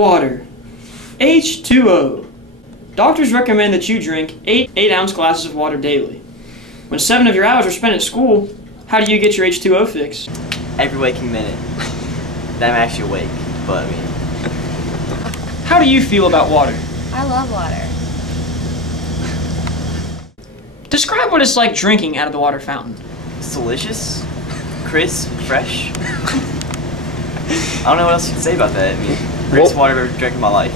Water. H2O. Doctors recommend that you drink 8 8-ounce glasses of water daily. When 7 of your hours are spent at school, how do you get your H2O fix? Every waking minute that I'm actually awake, but I mean. How do you feel about water? I love water. Describe what it's like drinking out of the water fountain. It's delicious, crisp, fresh. I don't know what else you can say about that. I mean, greatest water I've ever drank in my life.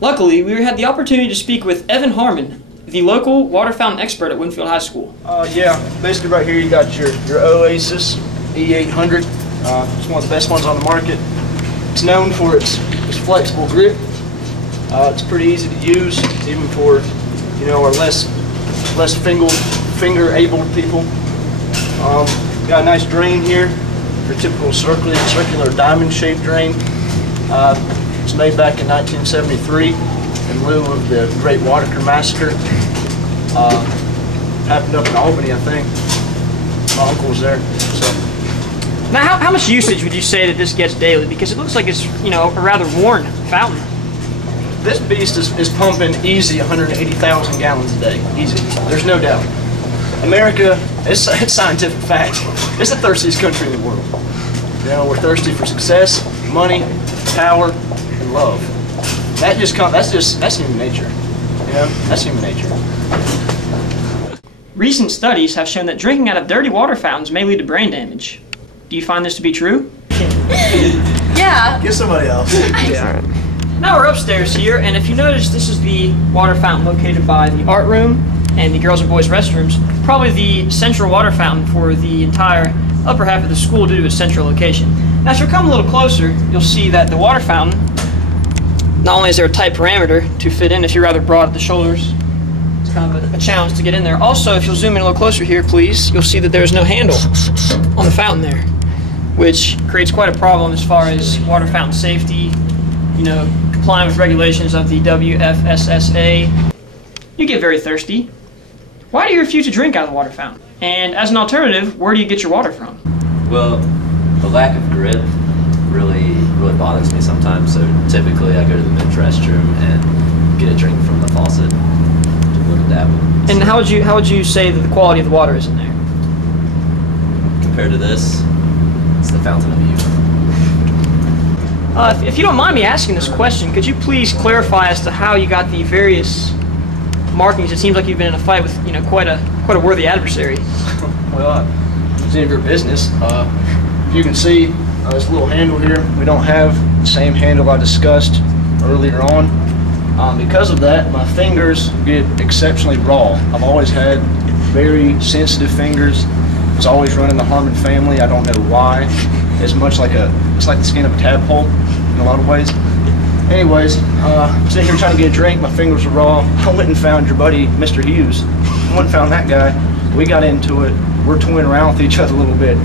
Luckily, we had the opportunity to speak with Evan Harmon, the local water fountain expert at Winfield High School. Yeah, basically right here you got your Oasis E800. It's one of the best ones on the market. It's known for its flexible grip. It's pretty easy to use, even for our less finger able people. Got a nice drain here, your typical circular diamond shaped drain. It's made back in 1973 in lieu of the Great Waterker Massacre. Happened up in Albany, I think. My uncle was there. So. Now, how much usage would you say that this gets daily? Because it looks like it's, a rather worn fountain. This beast is pumping easy 180,000 gallons a day. Easy. There's no doubt. America, it's scientific fact. It's the thirstiest country in the world. We're thirsty for success, money, power, and love. That's human nature. That's human nature. Recent studies have shown that drinking out of dirty water fountains may lead to brain damage. Do you find this to be true? Yeah. Get somebody else. Yeah. Now we're upstairs here, and if you notice, this is the water fountain located by the art room and the girls and boys restrooms. Probably the central water fountain for the entire upper half of the school due to its central location. Now as you come a little closer, you'll see that the water fountain, not only is there a tight parameter to fit in if you're rather broad at the shoulders, it's kind of a challenge to get in there. Also, if you'll zoom in a little closer here, please, you'll see that there's no handle on the fountain there, which creates quite a problem as far as water fountain safety, complying with regulations of the WHS. You get very thirsty. Why do you refuse to drink out of the water fountain? And as an alternative, where do you get your water from? Well, the lack of grip really bothers me sometimes, so typically I go to the men's restroom and get a drink from the faucet to look at that one. And how would you say that the quality of the water is in there? Compared to this, it's the fountain of youth. If you don't mind me asking this question, could you please clarify as to how you got the various markings? It seems like you've been in a fight with quite a worthy adversary. Well, it's none of your business. If you can see this little handle here, we don't have the same handle I discussed earlier on. Because of that, my fingers get exceptionally raw. I've always had very sensitive fingers. I was always running the Harmon family. I don't know why. It's like the skin of a tadpole in a lot of ways. Anyways, sitting here trying to get a drink, my fingers were raw. I went and found your buddy, Mr. Hughes. I went and found that guy. We got into it. We're toying around with each other a little bit.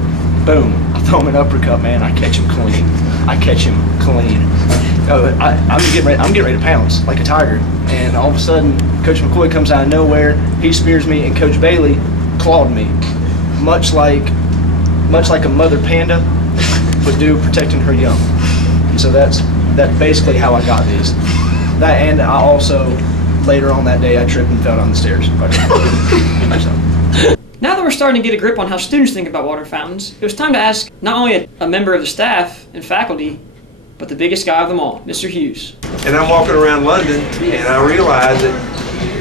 Boom. I throw him an uppercut, man. I catch him clean. I'm getting ready to pounce like a tiger. And all of a sudden, Coach McCoy comes out of nowhere. He spears me, and Coach Bailey clawed me. Much like a mother panda would do protecting her young. And so that's basically how I got these. That, and I also, later on that day, I tripped and fell down the stairs. Now that we're starting to get a grip on how students think about water fountains, it was time to ask not only a member of the staff and faculty, but the biggest guy of them all, Mr. Hughes. And I'm walking around London, and I realize that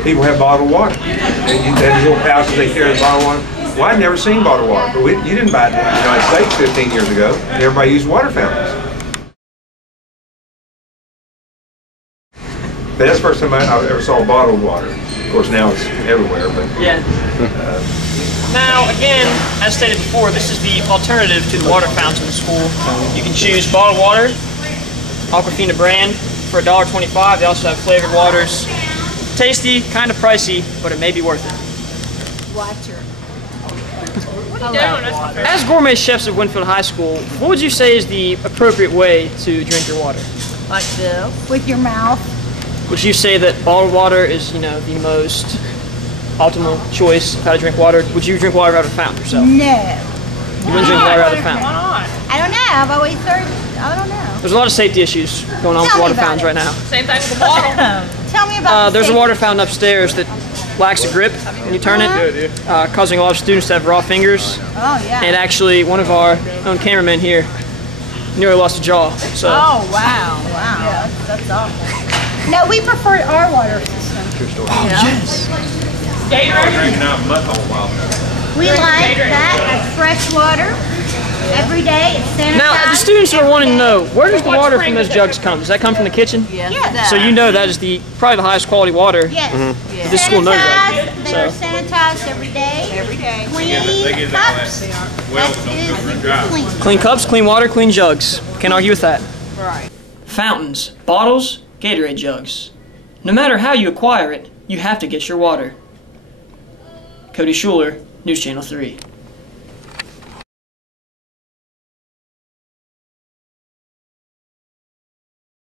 people have bottled water. And these little pouches they carry bottled water. Well, I'd never seen bottled water, but you didn't buy it in the United States 15 years ago. Everybody used water fountains. But that's the first time I ever saw bottled water. Of course, now it's everywhere, but... Yeah. Now, again, as stated before, this is the alternative to the water fountains in the school. You can choose bottled water, Aquafina brand, for $1.25. They also have flavored waters. Tasty, kind of pricey, but it may be worth it. Water. As gourmet chefs at Winfield High School, what would you say is the appropriate way to drink your water? Like this. With your mouth. Would you say that bottled water is, the most optimal choice of how to drink water? Would you drink water out of a fountain yourself? No. You wouldn't drink water out of the fountain. I don't know. I've always heard. I don't know. There's a lot of safety issues going on with Tell me water about fountains it. right now. Same thing with the bottle. Tell me about. There's a safety. water fountain upstairs that lacks a grip when you turn it, causing a lot of students to have raw fingers. Oh yeah. And actually, one of our own cameramen here nearly lost a jaw. So. Oh wow. Wow. That's awful. No, we prefer our water system. Oh, yes. Drinking out of mud hole while. We like that fresh water every day. It's sanitized. Now, the students are wanting to know, where does the water from those jugs come? Does that come from the kitchen? Yes. So you know that is probably the highest quality water. Yes. Mm-hmm. This school knows that. Sanitized. They are sanitized every day. Every day. Clean cups. That is clean. Clean cups, clean water, clean jugs. Can't argue with that. Right. Fountains, bottles, Gatorade jugs. No matter how you acquire it, you have to get your water. Cody Schuler, News Channel 3.